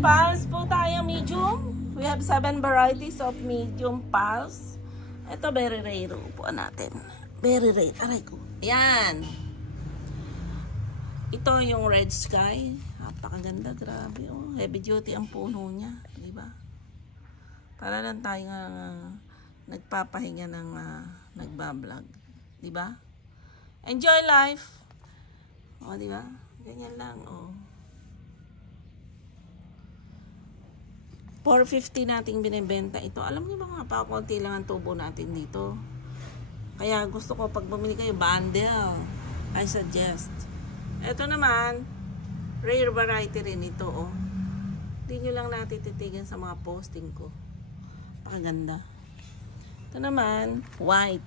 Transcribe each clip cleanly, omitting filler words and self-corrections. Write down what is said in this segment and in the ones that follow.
pulse po tayo, medium. We have 7 varieties of medium pulse. Ito, very rare. Upuan natin. Very rare. Aray ko. Ayan. Ito yung red sky. Napakaganda. Grabe. Oh. Heavy duty ang puno niya. Diba? Para lang tayo nagpapahinga ng nagbablog. Diba? Enjoy life. O, diba? Ganyan lang. O. 450 nating binibenta ito. Alam niyo mga konti lang ang tubo natin dito. Kaya gusto ko pag bumili kayo bundle, I suggest. Ito naman, rare variety rin ito. Oh. Hindi nyo lang natin titigan sa mga posting ko. Pakaganda. Ito naman, white.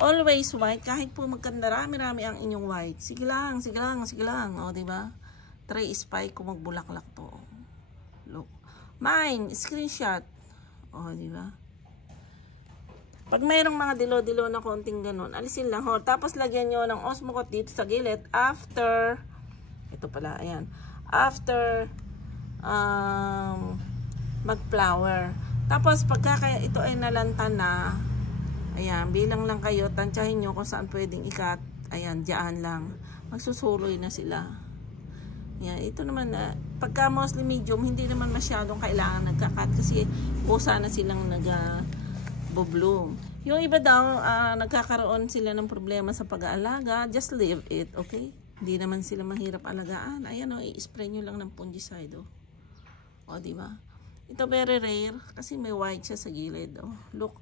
Always white. Kahit po magkanda, rami-rami ang inyong white. Sige lang, sige lang, sige lang. O, diba? 3 spike kung magbulaklak to. Look. Mine, screenshot. O, diba? Pag mayroong mga dilo-dilo na konting ganun, alisin lang ho. Tapos lagyan nyo ng osmocot dito sa gilid after, ito pala, ayan. After mag-flower. Tapos pagka ito ay nalantan na, ayan, bilang lang kayo, tansyahin nyo kung saan pwedeng ikat. Ayan, diyan lang. Magsusuloy na sila. Ayan, ito naman na, pagka mostly medium, hindi naman masyadong kailangan nagkakat kasi usa na silang nag-bloom. Yung iba daw, nagkakaroon sila ng problema sa pag-aalaga, just leave it, okay? Hindi naman sila mahirap alagaan. Ayan o, i-spray nyo lang ng fungicide, o. O, diba? Ito very rare kasi may white siya sa gilid, o. Look,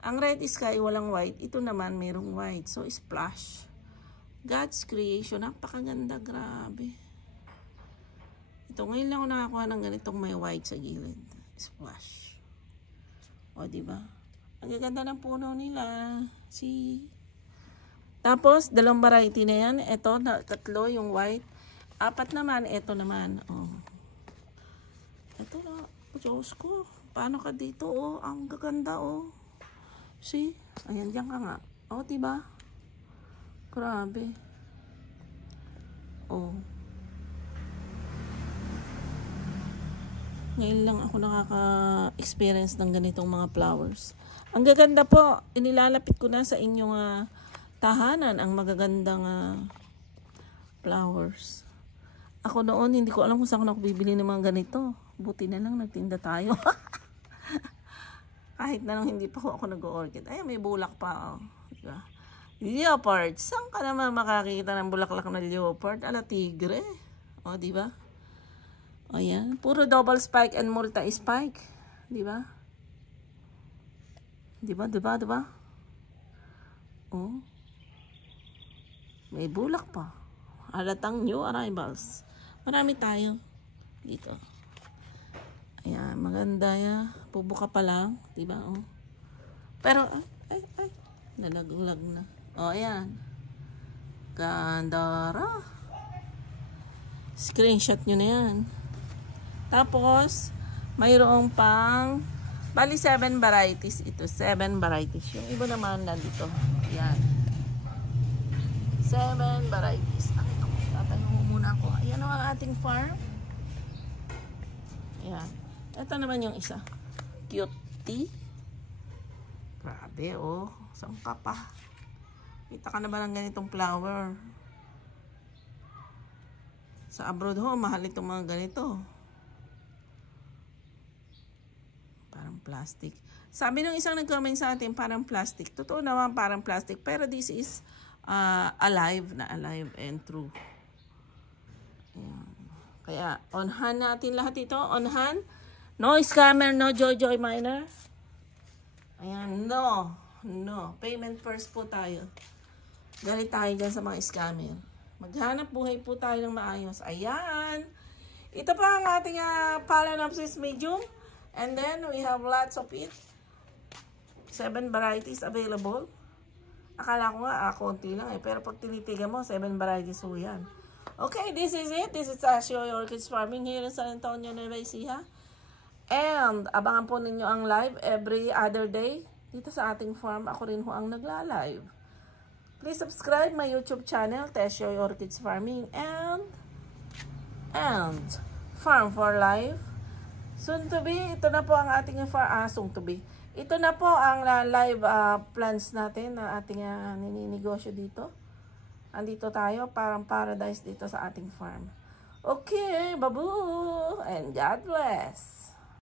ang red sky walang white, ito naman mayroong white, so splash. God's creation, napakaganda, grabe. Ito, ngayon lang ako nakakuha ng ganitong may white sa gilid. Splash. O, diba? Ang gaganda ng puno nila. See? Tapos, 2 variety na yan. Ito, 3 yung white. 4 naman, ito naman. O. Ito na. Diyos ko. Paano ka dito? O, ang gaganda, o. See? Ayan, dyan ka nga. O, diba? Grabe. O. Ngayon lang ako nakaka-experience ng ganitong mga flowers. Ang gaganda po, inilalapit ko na sa inyong tahanan ang magagandang flowers. Ako noon, hindi ko alam kung saan ako bibili ng mga ganito. Buti na lang, nagtinda tayo. Kahit na lang hindi pa ako nag-orchid. Ay, may bulak pa. Oh. Diba? Leopard. Saan ka naman makakita ng bulaklak na leopard? Ala, tigre. O, diba? O yan, puro double spike and multi-spike. Diba? Diba, diba, diba? O. May bulak pa. Halatang new arrivals. Marami tayo dito. Ayan, maganda yan. Pubuka pa lang. Diba? O. Pero, ay, nalaglag na. O, ayan. Gandara. Screenshot nyo na yan. Tapos, mayroong pang, bali 7 varieties ito. 7 varieties. Yung iba naman nandito. Ayan. 7 varieties. Tatayo muna ako. Ayan ang ating farm. Ayan. Ito naman yung isa. Cute tea. Grabe, oh. Saan ka pa? Kita ka na ba ng ganitong flower? Sa abroad ho, mahal itong mga ganito. Parang plastic. Sabi nung isang nag-comment sa atin, parang plastic. Totoo naman parang plastic. Pero this is alive and true. Ayan. Kaya, on-hand natin lahat ito. On-hand. No scammer, no Joy Miner. Ayan, no. No. Payment first po tayo. Galit tayo dyan sa mga scammer. Maghanap buhay po tayo ng maayos. Ayan. Ito pa ang ating Phalaenopsis medium. And then, we have lots of it. 7 varieties available. Akala ko nga, konti lang eh. Pero pag tinitigan mo, 7 varieties po yan. Okay, this is it. This is Asio Orchids Farming here in San Antonio, Nueva Ecija. And, abangan po ninyo ang live every other day. Dito sa ating farm, ako rin ho ang nagla-live. Please subscribe my YouTube channel, Asio Orchids Farming. And Farm for Life. Soon to be, ito na po ang ating soon to be. Ito na po ang live plans natin na ating nininegosyo dito. Andito tayo, parang paradise dito sa ating farm. Okay, babu! And God bless!